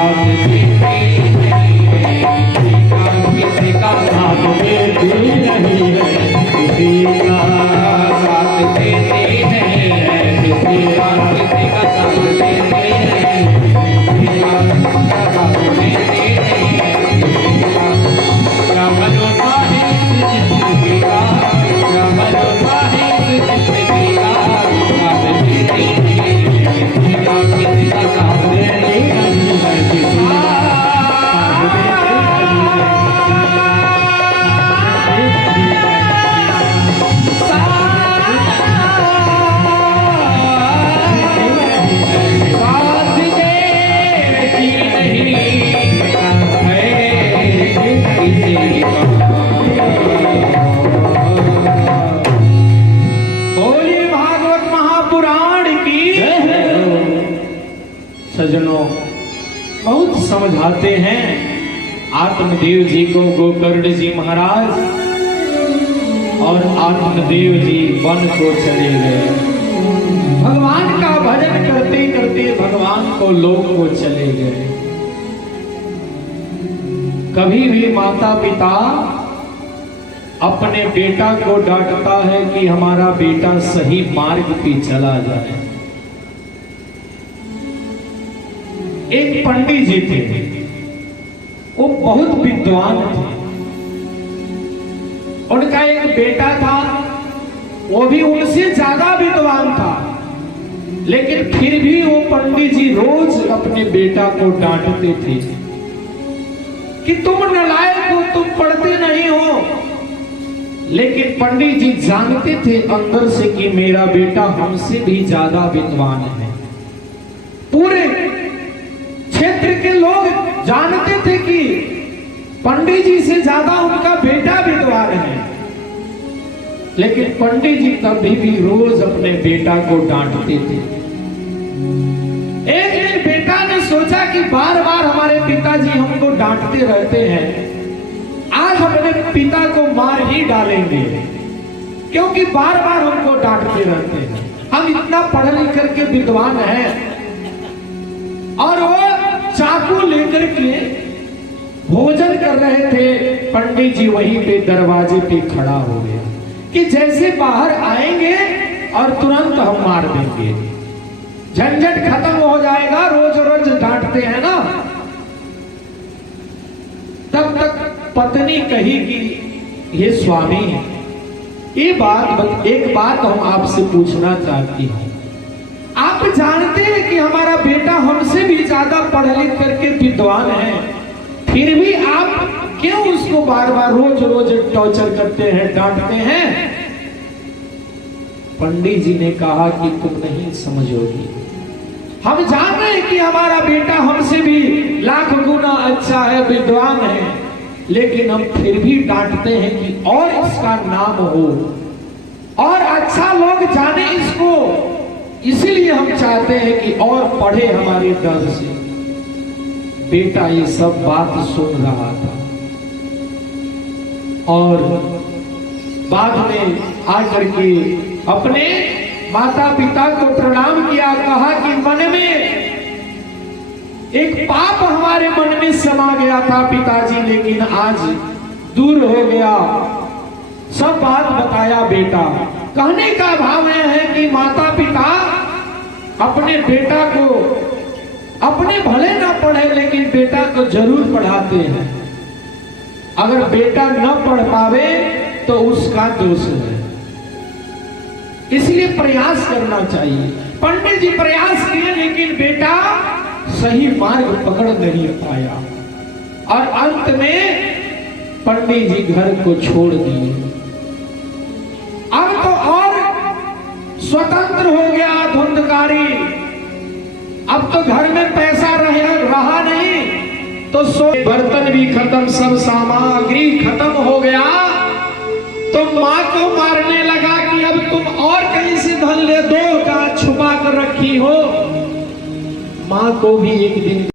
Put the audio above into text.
साथ देती नहीं है किसी का साथ देती नहीं है किसी का साथ देती नहीं है किसी का साथ देती नहीं है किसी का साथ देती नहीं है क्या भरोसा है इस जिंदगी का क्या भरोसा है इस जिंदगी का साथ देती नहीं है किसी का साथ देती नहीं है किसी का सज्जनों, बहुत समझाते हैं आत्मदेव जी को गोकर्ण जी महाराज, और आत्मदेव जी वन को चले गए। भगवान का भजन करते करते भगवान को लोक को चले गए। कभी भी माता पिता अपने बेटा को डांटता है कि हमारा बेटा सही मार्ग पे चला जाए। एक पंडित जी थे, वो बहुत विद्वान थे। उनका एक बेटा था, वो भी उनसे ज्यादा विद्वान था, लेकिन फिर भी वो पंडित जी रोज अपने बेटा को डांटते थे कि तुम नालायक हो, तुम पढ़ते नहीं हो। लेकिन पंडित जी जानते थे अंदर से कि मेरा बेटा हमसे भी ज्यादा विद्वान है। पूरे क्षेत्र के लोग जानते थे कि पंडित जी से ज्यादा उनका बेटा विद्वान है, लेकिन पंडित जी कभी भी रोज अपने बेटा को डांटते थे। एक दिन बेटा ने सोचा कि बार बार हमारे पिताजी हमको डांटते रहते हैं, आज अपने पिता को मार ही डालेंगे, क्योंकि बार बार हमको डांटते रहते हैं। हम इतना पढ़ लिख करके विद्वान हैं। और वो चाकू लेकर के भोजन कर रहे थे, पंडित जी वहीं पे दरवाजे पे खड़ा हो गया कि जैसे बाहर आएंगे और तुरंत हम मार देंगे, झंझट खत्म हो जाएगा, रोज रोज डांटते हैं ना। तब तक पत्नी कही कि ये स्वामी, एक बात हम आपसे पूछना चाहती हूँ। आप जानते हैं कि हमारा बेटा हमसे भी ज्यादा पढ़ लिख करके विद्वान है, फिर भी आप क्यों उसको बार बार रोज रोज टॉर्चर करते हैं, डांटते हैं? पंडित जी ने कहा कि तुम नहीं समझोगी। हम जान रहे हैं कि हमारा बेटा हमसे भी लाख गुना अच्छा है, विद्वान है, लेकिन हम फिर भी डांटते हैं कि और इसका नाम हो और अच्छा लोग जाने इसको, इसीलिए हम चाहते हैं कि और पढ़े हमारे डर से। बेटा ये सब बात सुन रहा था और बाद में आकर के अपने माता पिता को प्रणाम किया, कहा कि मन में एक पाप हमारे मन में समा गया था पिताजी, लेकिन आज दूर हो गया। सब बात बताया बेटा। कहने का भाव यह है कि माता पिता अपने बेटा को, अपने भले ना पढ़े लेकिन बेटा को जरूर पढ़ाते हैं। अगर बेटा न पढ़ पावे तो उसका दोष है, इसलिए प्रयास करना चाहिए। पंडित जी प्रयास किए लेकिन बेटा सही मार्ग पकड़ नहीं पाया और अंत में पंडित जी घर को छोड़ दिए। अब तो और स्वतंत्र हो गया धुंधकारी। अब तो घर में पैसा रहा नहीं, तो बर्तन भी खत्म, सब सामग्री खत्म हो गया। तो माँ को मारने लगा कि अब तुम और कहीं से धन ले दो, कहाँ छुपा कर रखी हो। माँ को भी एक दिन